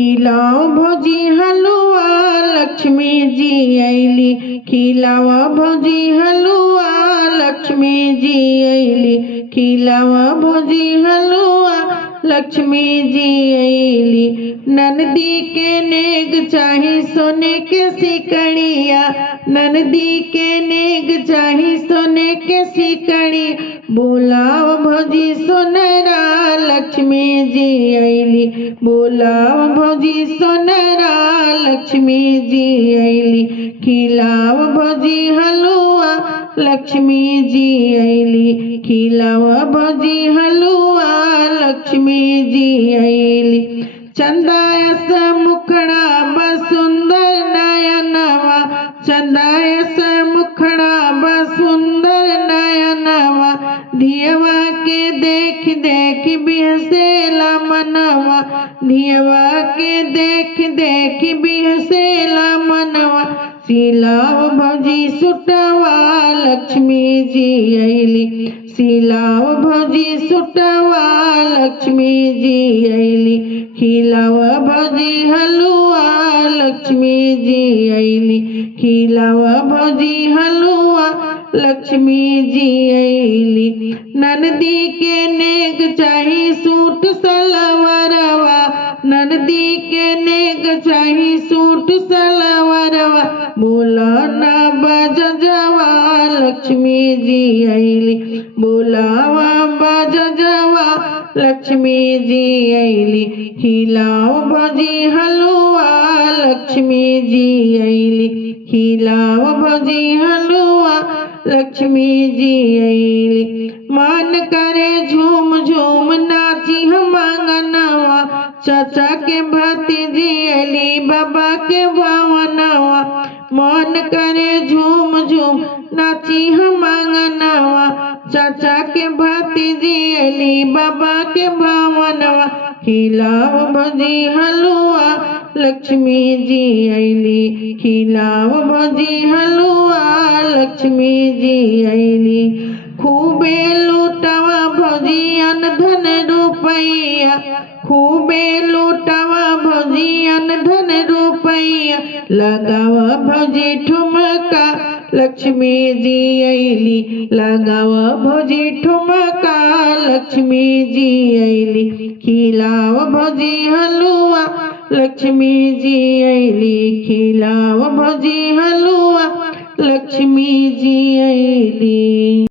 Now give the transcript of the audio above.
खिलाओ भौजी हलुआ लक्ष्मी जी अइली। खिलाओ भौजी हलुआ लक्ष्मी जी अइली। खिलाओ भौजी हलुआ लक्ष्मी जी अइली। ननदी के नेग चाही सोने के सिकड़िया। ननदी के नेग चाही सोने के सिकड़ी। बोलाओ भौजी सोनरा लक्ष्मी जी अइली। बोलाओ भौजी सोनरा लक्ष्मी जी अइली। खिलाओ भौजी हलुआ लक्ष्मी जी अइली। खिलाओ भौजी हलुआ लक्ष्मी जी अइली। चंदायस मुखड़ा बसुंदर नयनवा। चंदायस मुखड़ा बसुंदर नयनवा। धियवा के देख देख बिहसेला मनवा। धियवा के देख देख बिहसेला मनवा। सिलाओ भौजी सुटवा लक्ष्मी जी अइली। सिलाओ भौजी सुटवा लक्ष्मी जी अइली। खिलाओ भौजी हलुआ लक्ष्मी जी अइली। खिलाओ भौजी हलुआ लक्ष्मी जी अइली। ननदी के नेग चाही सूट सलवारवा। ननदी के नेग चाही सूट सलवारवा। बोला ना बजवा लक्ष्मी जी अइली। बोलावा बजवा लक्ष्मी जी अइली। खिलाओ भौजी हलुआ लक्ष्मी जी अइली। खिलाओ भौजी हलुआ लक्ष्मी जी अइली। मन करे झूम झूम नाची हम आंगनवा। चाचा के भतीजी अइली बाबा के भवनवा। मन करे झूम झूम नाची हम आंगनवा। चाचा के भतीजी अइली बाबा के भवनवा। खिलाओ भौजी हलुआ लक्ष्मी जी अइली। खिलाओ भौजी हलुआ लक्ष्मी जी अइली। खूबे लूटवा भौजी अन धन रुपैया। खूबे लूटवा भौजी अन धन रुपैया। लगावा भौजी ठुमका लक्ष्मी जी अइली। लगावा भौजी ठुमका लक्ष्मी जी अइली। खिलाओ भौजी हलुआ लक्ष्मी जी अइली। खिलाओ भौजी हलुआ लक्ष्मी जी अइली।